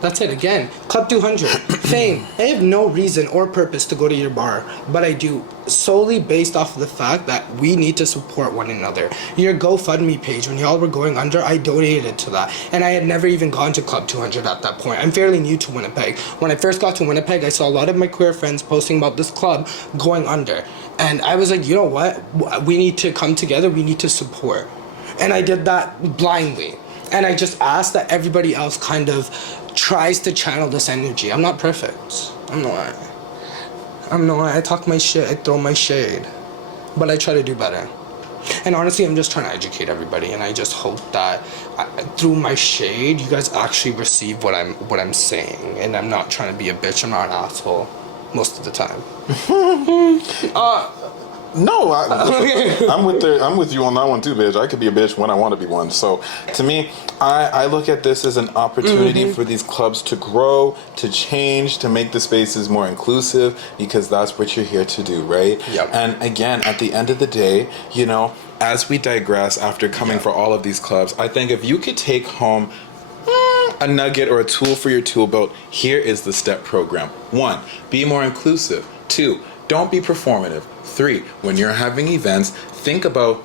That's it. Again, Club 200, fame. I have no reason or purpose to go to your bar, but I do solely based off of the fact that we need to support one another. Your GoFundMe page, when y'all were going under, I donated to that. And I had never even gone to Club 200 at that point. I'm fairly new to Winnipeg. When I first got to Winnipeg, I saw a lot of my queer friends posting about this club going under. And I was like, you know what? We need to come together. We need to support. And I did that blindly. And I just asked that everybody else kind of tries to channel this energy. I'm not perfect. I'm not. I talk my shit. I throw my shade. But I try to do better. And honestly, I'm just trying to educate everybody. And I just hope that through my shade, you guys actually receive what I'm saying. And I'm not trying to be a bitch. I'm not an asshole most of the time. No, I'm with you on that one too, bitch. I could be a bitch when I want to be one. So, to me, I look at this as an opportunity for these clubs to grow, to change, to make the spaces more inclusive, because that's what you're here to do, right? Yep. And again, at the end of the day, as we digress after coming for all of these clubs, I think if you could take home a nugget or a tool for your tool belt, here is the STEP program. 1, be more inclusive. 2, don't be performative. 3, when you're having events, think about,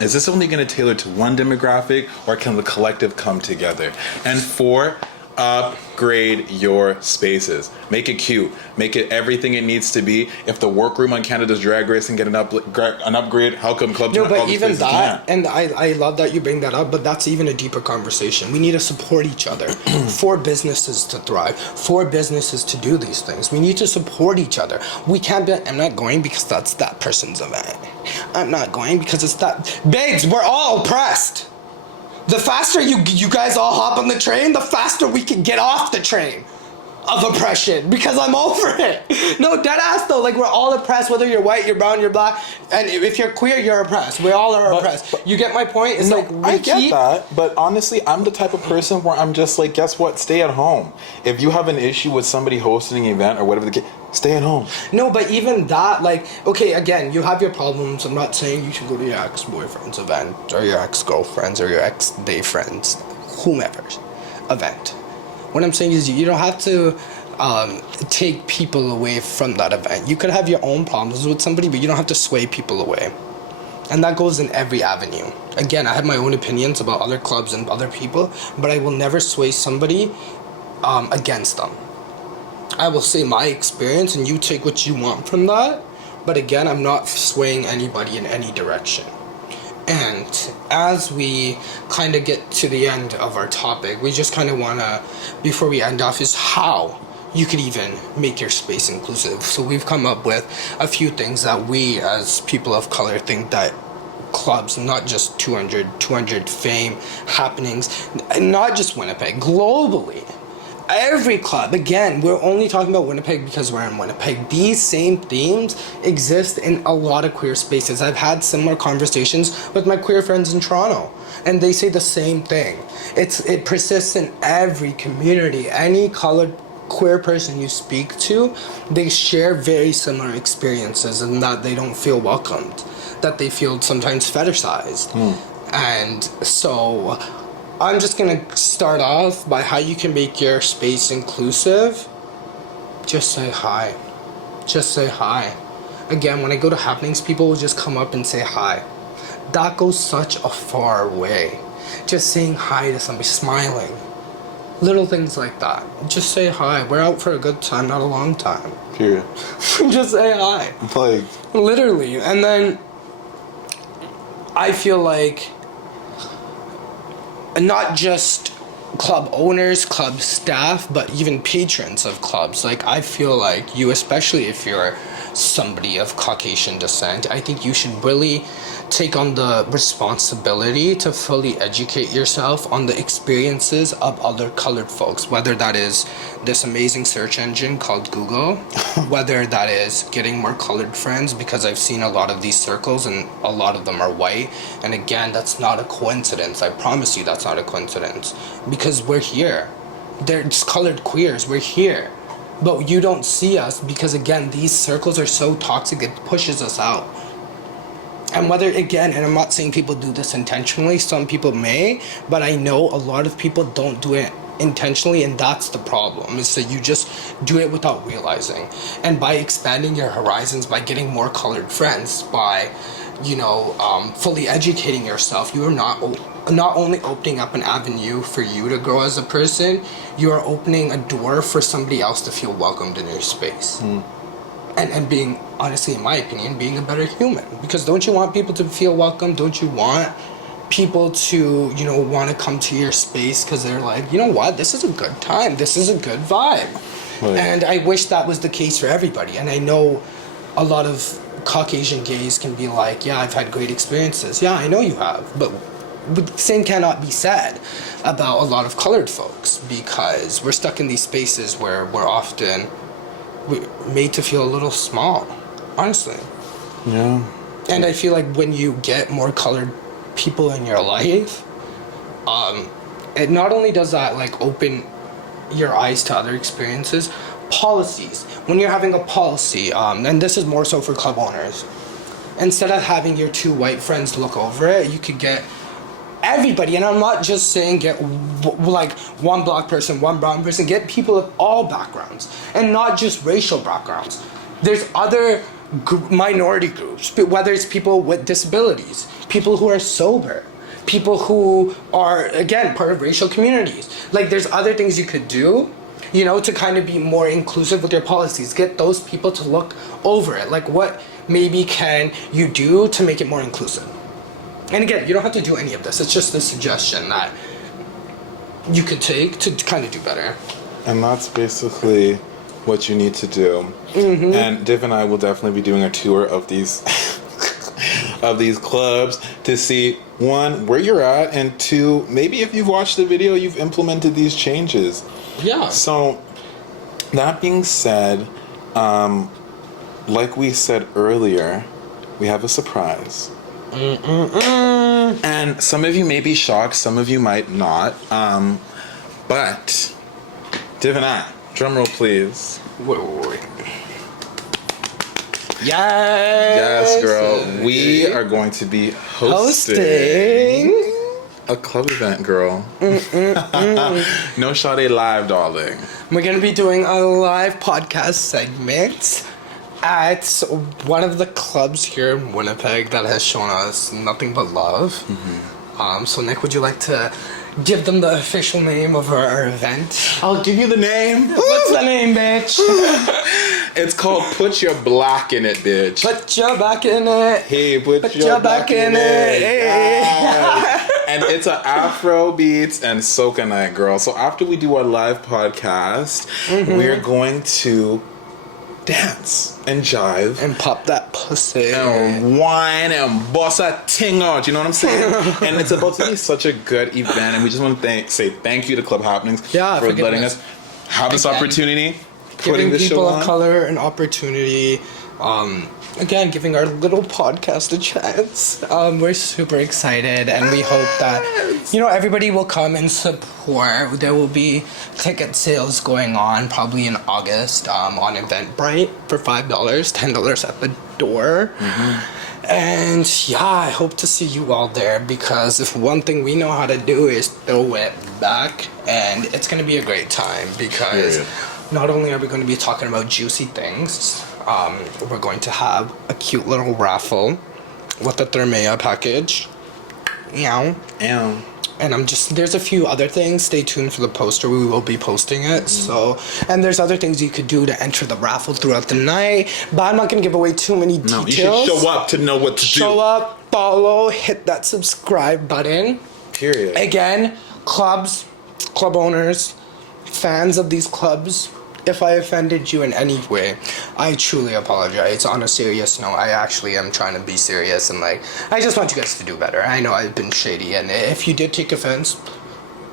is this only going to tailor to one demographic, or can the collective come together? And 4, upgrade your spaces. Make it cute. Make it everything it needs to be. If the workroom on Canada's Drag Race can get an upgrade, how come clubs? No, but even that, and I love that you bring that up, but that's even a deeper conversation. We need to support each other for businesses to thrive, for businesses to do these things. We need to support each other. We can't be, I'm not going because that's that person's event. I'm not going because it's that. Babes, we're all oppressed. The faster you guys all hop on the train, the faster we can get off the train of oppression, because I'm over it. No, dead ass though, like we're all oppressed, whether you're white, you're brown, you're black, and if you're queer, you're oppressed. We all are oppressed. You get my point? It's like I get that, but honestly, I'm the type of person where I'm just like, guess what? Stay at home. If you have an issue with somebody hosting an event or whatever the case, stay at home. No, but even that, like, okay, again, you have your problems. I'm not saying you should go to your ex-boyfriend's event or your ex-girlfriend's or your ex-day friend's, whomever's event. What I'm saying is you don't have to take people away from that event. You could have your own problems with somebody, but you don't have to sway people away. And that goes in every avenue. Again, I have my own opinions about other clubs and other people, but I will never sway somebody against them. I will say my experience and you take what you want from that, but again, I'm not swaying anybody in any direction. And as we kind of get to the end of our topic, we just kind of want to, before we end off, is how you could even make your space inclusive. So we've come up with a few things that we as people of color think that clubs, not just 200 fame happenings, not just Winnipeg, globally. Every club, again, we're only talking about Winnipeg because we're in Winnipeg. These same themes exist in a lot of queer spaces. I've had similar conversations with my queer friends in Toronto, and they say the same thing. It persists in every community. Any colored queer person you speak to, they share very similar experiences, and that they don't feel welcomed, that they feel sometimes fetishized. And so I'm just gonna start off by how you can make your space inclusive. Just say hi. Just say hi. Again, when I go to happenings, people will just come up and say hi. That goes such a far way. Just saying hi to somebody, smiling. Little things like that. Just say hi. We're out for a good time, not a long time. Period. Just say hi. Like, literally. And then I feel like not just club owners, club staff, but even patrons of clubs. Like, I feel like you, especially if you're somebody of Caucasian descent, I think you should really take on the responsibility to fully educate yourself on the experiences of other colored folks, whether that is this amazing search engine called Google, whether that is getting more colored friends, because I've seen a lot of these circles and a lot of them are white. And again, that's not a coincidence. I promise you that's not a coincidence, because we're here. There's colored queers, we're here. But you don't see us because, again, these circles are so toxic, it pushes us out. And whether, again, and I'm not saying people do this intentionally, some people may, but I know a lot of people don't do it intentionally, and that's the problem, is that you just do it without realizing. And by expanding your horizons, by getting more colored friends, by, fully educating yourself, you are not only opening up an avenue for you to grow as a person, you are opening a door for somebody else to feel welcomed in your space. And being, honestly, in my opinion, being a better human. Because don't you want people to feel welcome? Don't you want people to, want to come to your space because they're like, you know what, this is a good time. This is a good vibe. Right. And I wish that was the case for everybody. And I know a lot of Caucasian gays can be like, yeah, I've had great experiences. Yeah, I know you have. But the same cannot be said about a lot of colored folks, because we're stuck in these spaces where we're often made to feel a little small, honestly. Yeah. And I feel like when you get more colored people in your life, it not only does that like open your eyes to other experiences, policies. When you're having a policy, and this is more so for club owners, instead of having your two white friends look over it, you could get everybody, and I'm not just saying get like one black person, one brown person, get people of all backgrounds, and not just racial backgrounds. There's other minority groups, whether it's people with disabilities, people who are sober, people who are, again, part of racial communities. Like, there's other things you could do, to kind of be more inclusive with your policies. Get those people to look over it. Like, what maybe can you do to make it more inclusive? And again, you don't have to do any of this. It's just a suggestion that you could take to kind of do better. And that's basically what you need to do. Mm-hmm. And Div and I will definitely be doing a tour of these of these clubs to see, one, where you're at, and two, maybe if you've watched the video, you've implemented these changes. Yeah. So, that being said, like we said earlier, we have a surprise. And some of you may be shocked, some of you might not. But Div and I, drum roll please. Wait. Yes, girl. We are going to be hosting a club event, girl. No Shadé live, darling. We're gonna be doing a live podcast segment at one of the clubs here in Winnipeg that has shown us nothing but love. Mm-hmm. So Nick, would you like to give them the official name of our event? I'll give you the name. What's the name, bitch? It's called Put Your Black in It, bitch. Put your back in it. Hey, put your back in it. Hey. Yes. And it's an Afro beats and soca night, girl. So after we do our live podcast, we're going to dance and jive and pop that pussy and whine and boss that ting out, you know what I'm saying? And it's about to be such a good event, and we just want to say thank you to Club Happenings for letting us have this opportunity, giving people of color an opportunity, again, giving our little podcast a chance. We're super excited, and we hope that everybody will come and support. There will be ticket sales going on probably in August on Eventbrite for $5, $10 at the door. And yeah, I hope to see you all there, because if one thing we know how to do is throw it back, and it's going to be a great time, because not only are we going to be talking about juicy things, we're going to have a cute little raffle with a Thermea package. Meow. And there's a few other things. Stay tuned for the poster. We will be posting it. So, and there's other things you could do to enter the raffle throughout the night. But I'm not going to give away too many details. No, you should show up to know what to do. Show up, follow, hit that subscribe button. Period. Again, clubs, club owners, fans of these clubs, if I offended you in any way, I truly apologize. On a serious note, I actually am trying to be serious and like, I just want you guys to do better. I know I've been shady, and if you did take offense,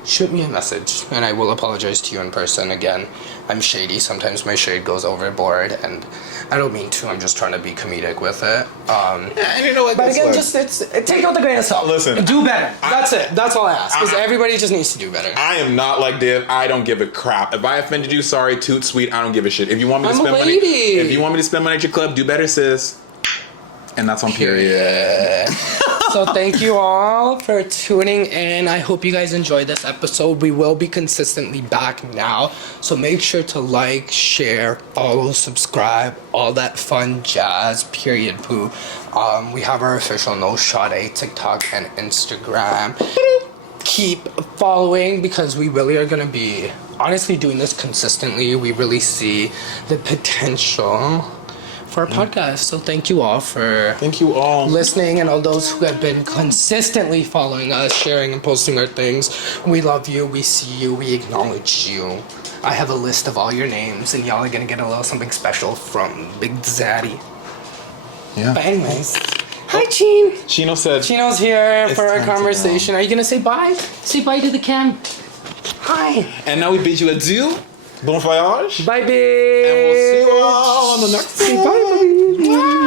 shoot me a message and I will apologize to you in person. Again, I'm shady. Sometimes my shade goes overboard and I don't mean to. I'm just trying to be comedic with it. And you know what? But again, look, take it with a grain of salt. Listen, do better. That's it. That's all I ask. Because everybody just needs to do better. I am not like Div. I don't give a crap. If I offended you, sorry, toot sweet. I don't give a shit. If you want me to I'm a spend money, lady. if you want me to spend money at your club, do better, sis. And that's on period. So thank you all for tuning in. I hope you guys enjoyed this episode. We will be consistently back now. So make sure to like, share, follow, subscribe, all that fun jazz, period poo. We have our official No Shadé TikTok and Instagram. Keep following because we really are going to be honestly doing this consistently. We really see the potential for our podcast. So thank you all for listening, and all those who have been consistently following us, sharing and posting our things. We love you, we see you, we acknowledge you. I have a list of all your names and y'all are gonna get a little something special from Big Zaddy. Yeah. But anyways, hi Gene. Chino's here it's for our time to conversation. Are you gonna say bye? Say bye to the cam. Hi. And now we bid you adieu. Bon voyage. Bye, babe. And we'll see you all on the next Say bye, baby.